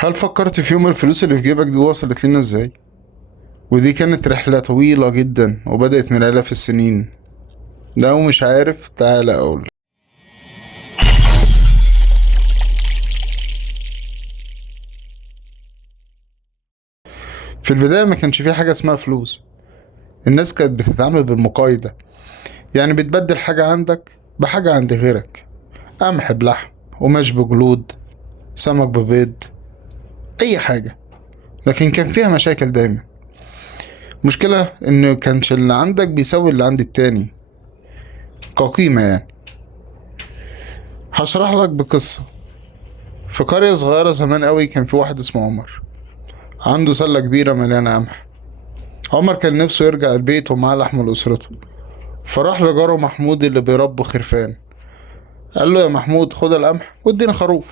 هل فكرت في يوم الفلوس اللي في جيبك دي وصلت لنا ازاي؟ ودي كانت رحلة طويلة جدا وبدأت من آلاف السنين. لو مش عارف تعالى أقول. في البداية ما كانش في حاجة اسمها فلوس. الناس كانت بتتعامل بالمقايضة، يعني بتبدل حاجة عندك بحاجة عند غيرك. قمح بلحم، قماش بجلود، سمك ببيض، أي حاجة. لكن كان فيها مشاكل دايما. مشكلة إن كانش اللي عندك بيساوي اللي عند التاني كقيمة يعني. هشرح لك بقصة. في قرية صغيرة زمان قوي كان في واحد اسمه عمر، عنده سلة كبيرة مليانة قمح. عمر كان نفسه يرجع البيت ومعاه لحم لأسرته، فراح لجاره محمود اللي بيربوا خرفان. قال له: يا محمود، خد القمح واديني خروف.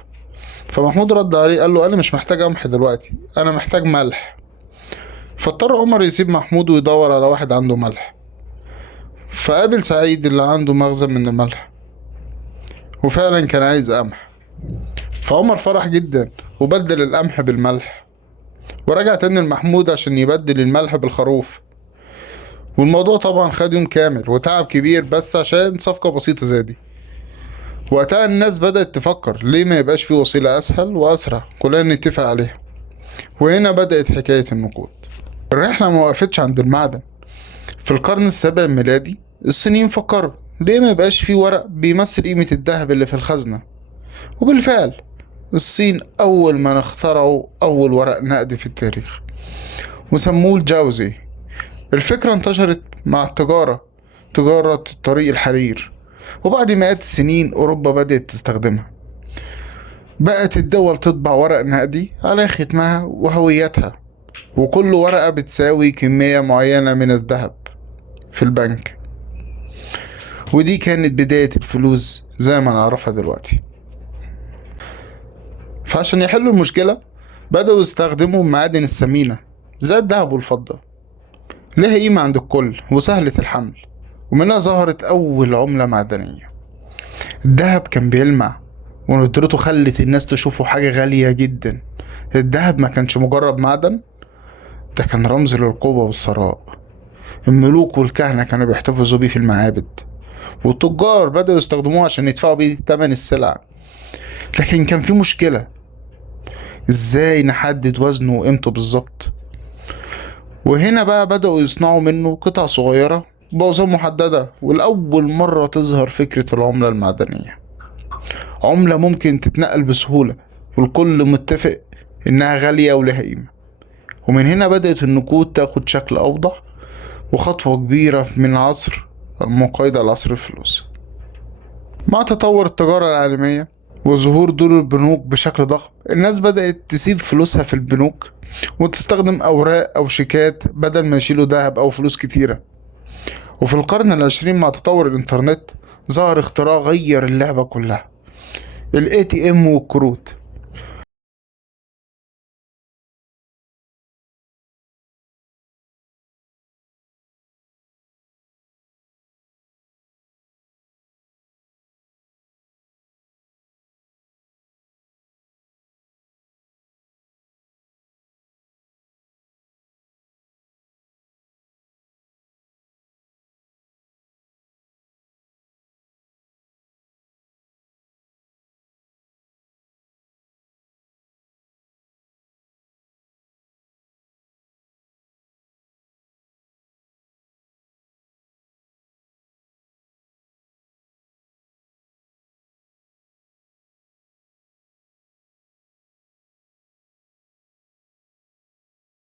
فمحمود رد عليه قال له: انا مش محتاج قمح دلوقتي، انا محتاج ملح. فاضطر عمر يسيب محمود ويدور على واحد عنده ملح. فقابل سعيد اللي عنده مخزن من الملح، وفعلا كان عايز قمح. فعمر فرح جدا وبدل القمح بالملح، ورجع تاني لمحمود عشان يبدل الملح بالخروف. والموضوع طبعا خد يوم كامل وتعب كبير بس عشان صفقة بسيطة زي دي. وقتها الناس بدأت تفكر ليه ما يبقاش في وسيلة أسهل وأسرع كلنا نتفق عليها. وهنا بدأت حكاية النقود. الرحلة ما وقفتش عند المعدن. في القرن السابع الميلادي الصينيين فكروا ليه ما يبقاش في ورق بيمثل قيمة الذهب اللي في الخزنة. وبالفعل الصين أول ما اخترعوا أول ورق نقد في التاريخ، وسموه الجاوزي. الفكرة انتشرت مع التجارة، تجارة طريق الحرير. وبعد مئات السنين أوروبا بدأت تستخدمها. بقت الدول تطبع ورق نقدي على ختمها وهويتها، وكل ورقة بتساوي كمية معينة من الذهب في البنك. ودي كانت بداية الفلوس زي ما نعرفها دلوقتي. فعشان يحلوا المشكلة بدأوا يستخدموا المعادن الثمينة زي الذهب والفضة، لها قيمة عند الكل وسهلة الحمل. ومنها ظهرت أول عملة معدنية. الذهب كان بيلمع وندرته خلت الناس تشوفه حاجة غالية جدا. الذهب ما كانش مجرد معدن، ده كان رمز للقوة والثراء. الملوك والكهنة كانوا بيحتفظوا بيه في المعابد، والتجار بدأوا يستخدموه عشان يدفعوا بيه تمن السلع. لكن كان في مشكلة: ازاي نحدد وزنه وقيمته بالظبط؟ وهنا بقى بدأوا يصنعوا منه قطع صغيرة بأوزان محددة. والأول مرة تظهر فكرة العملة المعدنية، عملة ممكن تتنقل بسهولة والكل متفق إنها غالية ولها قيمة. ومن هنا بدأت النقود تاخد شكل أوضح، وخطوة كبيرة من عصر المقايضة لعصر الفلوس. مع تطور التجارة العالمية وظهور دور البنوك بشكل ضخم، الناس بدأت تسيب فلوسها في البنوك وتستخدم أوراق أو شيكات بدل ما يشيلوا دهب أو فلوس كتيرة. وفي القرن العشرين مع تطور الإنترنت ظهر اختراع غير اللعبة كلها: ال ATM والكروت.